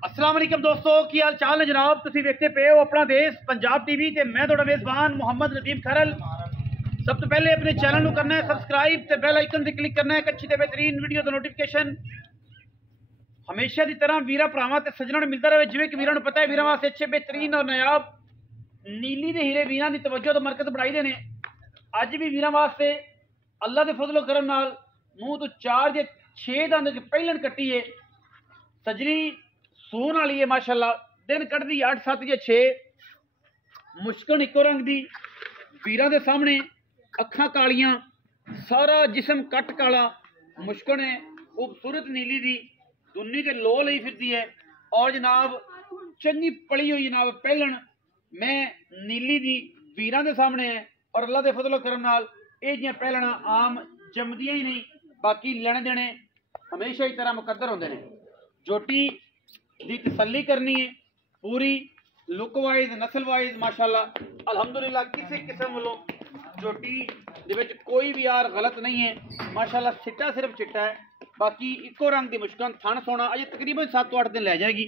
अस्सलाम वालेकुम दोस्तों, की हाल चाल है जनाब। तुसीं वेखते पे हो अपना देश पंजाब टीवी ते मैं तुहाडा मेज़बान मुहम्मद नदीम खरल। सब तो पहले अपने चैनल को करना है सब्सक्राइब ते बेल आइकन से क्लिक करना है एक अच्छी ते बेहतरीन वीडियो दा नोटिफिकेशन हमेशा की तरह वीरा भरावां ते सज्जनां नूं मिलता रहे। जिवें कि वीरां नूं पता है वीरां वास्ते अच्छे बेहतरीन और नायाब नीली दे हीरे वीरां दी तवज्जो तो मरकज बढ़ाई देने। अज भी वीरां वास्ते अल्लाह दे फजलो करम नाल मूँह तो 4 जे 6 दंद पहलन कट्टी है। सजनी सून वाली है माशाल्लाह, दिन कटदी 8 7 या 6। मुश्कन इको रंग दी वीरां दे सामने, अखां कालियां, सारा जिसम कट काला मुश्कन है। खूबसूरत नीली दी दुन्नी ते लो लई फिरदी है और जनाब चंगी पली हुई जनाब पहलन मैं नीली दी वीरां दे सामने है। और अल्लाह दे फजलो करम नाल ये जियां पहलना आम जमदियां ही नहीं, बाकी लेने देने हमेशा ही तरह मुकद्दर होंदे ने। जोटी दी तसल्ली करनी है पूरी लुक वाइज नस्ल वाइज माशाल्लाह अल्हम्दुलिल्लाह किसी किस्म वालों जोटी दे विच कोई भी यार गलत नहीं है माशाल्लाह। चिट्टा सिर्फ चिट्टा है, बाकी इको रंग दी मुश्कन थन सोना अजे तकरीबन 7-8 दिन लै जाएगी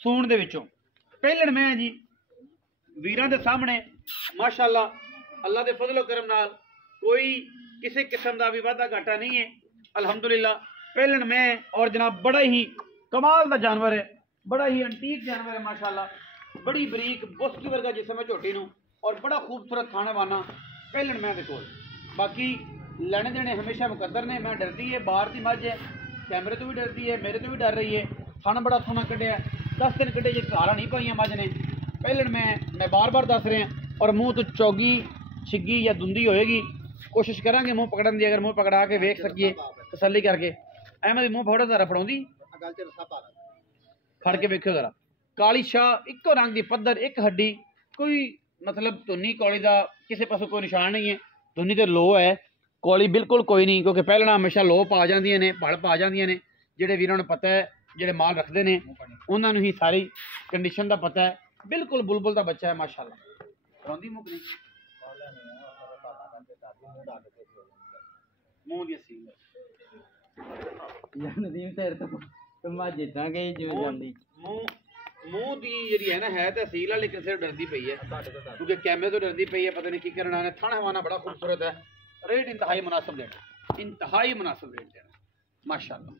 सून दे विचों। पहलन मैं जी वीरां दे सामने माशाल्लाह अल्लाह दे फजलो करम नाल कोई किसी किस्म का भी वाधा घाटा नहीं है अल्हम्दुलिल्लाह। पहलन मैं और जनाब बड़ा ही कमाल का जानवर है, बड़ा ही अंटीक जानवर है माशाल्लाह। बड़ी बरीक बुस्क वर्गा जिसम है झोटी नूं और बड़ा खूबसूरत खाने वाना पहलन मैं दे कोल। बाकी लेने देने हमेशा मुकद्दर ने। मैं डरती है बाहर की मझ है, कैमरे तो भी डरती है, मेरे तो भी डर रही है। खाना बड़ा सोहना कढ़िया 10 दिन कढ़े जे धारा नहीं पाइयां मझ ने। पहलन मैं बार बार दस रहा और मुँह तो चौगी छिग्गी या दुंदी होएगी, कोशिश करांगे मुँह पकड़न दी। अगर मुँह पकड़ा के वेख सकिए तसल्ली करके अहमद मुँह फड़ो जरा फड़ाउंदी फड़ के वेखो जरा। काली शाह इको रंग की पद्धर एक हड्डी, कोई मतलब धुनी कौली का किसी पासों कोई निशान नहीं है। धुनी तो लो है, कौली बिल्कुल कोई नहीं, क्योंकि पहलना हमेशा लो पा जांदियां ने, भड़ पा जांदियां ने। जिहड़े वीरां नूं पता है, जिहड़े माल रखते हैं उन्हां नूं ही सारी कंडीशन का पता है। बिल्कुल बुलबुल का बच्चा है माशाल्लाह। रौंदी मुकनी मूँह दी सील नदीम तेरे तो मैं जितांगे जिवें जांदी मूँह दी जिहड़ी है ना है तो सील है, लेकिन सिर्फ डरदी पई है क्योंकि कैमरे तो डरदी पई है। पता नहीं की करना है। थण हवाना बड़ा खूबसूरत है, रेट इंतहाई मुनासिब देना, इंतहाई मुनासिब रेट देना माशाल्लाह,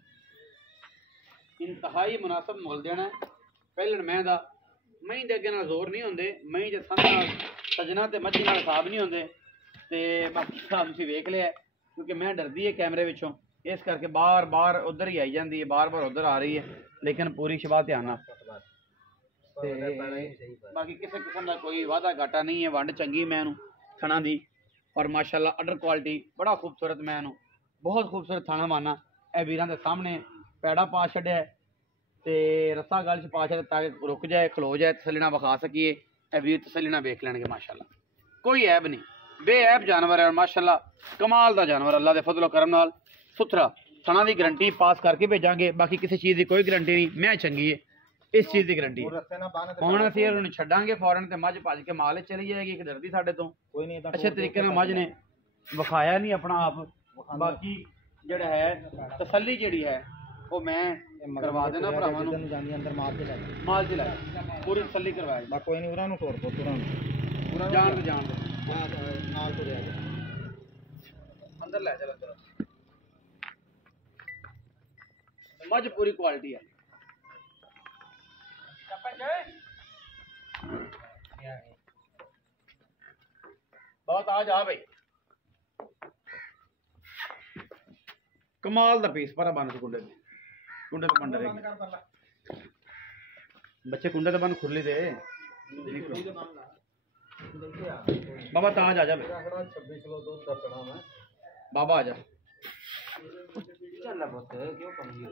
इंतहाई मुनासिब मुल देना है। पहलन मैं दा मई दे अगे नाल जोर नहीं होंदे, मई दे सन नाल सजना ते मच्छी नाल हिसाब नहीं होंदे। ते बाकी हिसाब तुसीं वेख लिया क्योंकि मैं डरदी है कैमरे विचों, इस करके बार बार उधर ही आई जाती है, बार बार उधर आ रही है, लेकिन पूरी शबा ध्यान नाल। बाकी किसी किस्म का कोई वादा घाटा नहीं है। वंड चंगी मैनू थणा दी और माशाल्लाह अडर क्वालिटी बड़ा खूबसूरत मैनू, बहुत खूबसूरत थाना माना। ए वीरां दे सामने पैड़ा पा छड्या ते रस्सा गल च पा छड्या ताकि रुक जाए खलो जाए, तसल्ली नाल विखा सकीए। ए वीर तसल्ली नाल वेख लैणगे माशाल्लाह, कोई ऐब नहीं, बेऐब जानवर है माशाल्लाह। कमाल का जानवर अल्लाह के फजलो करम नाल सुथरा थणा की गारंटी पास करके भेजांगे। बाकी किसी चीज़ की कोई गारंटी नहीं, मैं चंगी है इस चीज़ की गारंटी है। हुण असीं उन्हें छड्डांगे फौरन ते मझ भज के माल चली जाएगी। एक डरदी साडे तो अच्छे तरीके नाल मझ ने विखाया नहीं अपना आप। बाकी जिहड़ा है तसल्ली जिहड़ी है वो मैं करवा देना भरावां नूं, माल च लै पूरी तसल्ली करवाया। कोई नहीं उन्हां नूं तोड़ पो तुरंत जान दे नाल तुरिया अंदर लै चल अंदर। मझ पूरी क्वालिटी है। बहुत आ जा भाई, कमाल दा पीस पर बन कुंडे तो बन डरेगी बच्चे, कुंडे तो बन खुरली दे बाबा ताज आ जा भाई, 26 किलो दूध दसना मैं बाबा आ जा। चल पुत क्यों कमी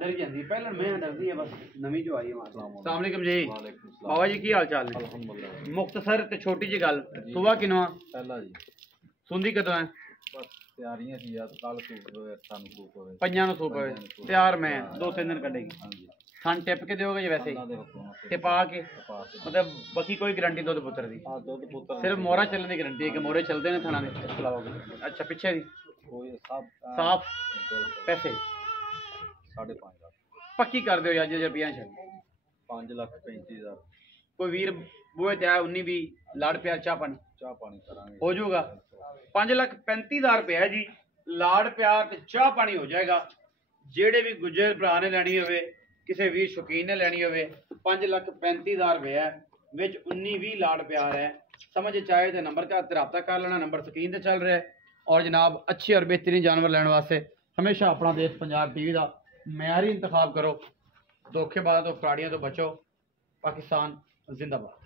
डर जाती पहले मैं डरती है बस नवी जो आई है। अस्सलाम वालेकुम जी बाबा जी, की हाल चाल है? अल्हम्दुलिल्लाह। मुख्तसर ते छोटी जी गल, सुबह किनवा पहला जी सुंदी कदों है? बस तैयारियां थी यार, कल सूट होवे सन सूट होवे पंजां नूं सूप होवे तैयार, मैं 2-3 दिन कटेगी। हां जी थन टिप के दोगे जी वैसे टिपा के मतलब बाकी कोई गारंटी दुध पुत्र दी? हां दूध पुत्र सिर्फ मोहरा चलने की गारंटी है कि मोहरे चलते हैं थाना के खिलाओ। अच्छा पिछे दी कोई सब साफ पैसे 5.5 लाख पक्की कर दो यार, जो रुपया चाहिए 5,35,000 ਕੋਈ ਵੀਰ ਬੂਹੇ ਤੇ ਆਇਆ 19 20 ਲਾੜ ਪਿਆਰ ਚਾਹ ਪਾਣੀ ਚਾਹ ਪਾਣੀ ਕਰਾਂਗੇ ਹੋ ਜਾਊਗਾ 5,35,000 ਰੁਪਇਆ ਜੀ ਲਾੜ ਪਿਆਰ ਤੇ ਚਾਹ ਪਾਣੀ ਹੋ ਜਾਏਗਾ। ਜਿਹੜੇ ਵੀ ਗੁੱਜਰ ਭਰਾ ਨੇ ਲੈਣੀ ਹੋਵੇ ਕਿਸੇ ਵੀਰ ਸ਼ੌਕੀਨ ਨੇ ਲੈਣੀ ਹੋਵੇ 5,35,000 ਰੁਪਇਆ ਵਿੱਚ 19 20 ਲਾੜ ਪਿਆਰ ਹੈ। समझ चाहे तो नंबर का रब्ता कर लेना, नंबर स्क्रीन पे चल रहा है। और जनाब अच्छे और बेहतरीन जानवर लेने वास्ते हमेशा अपना देश पंजाब टीवी का मयारी इंतखाब करो। धोखेबाज़ तो फराड़ियां तो बचो। पाकिस्तान जिंदाबाद।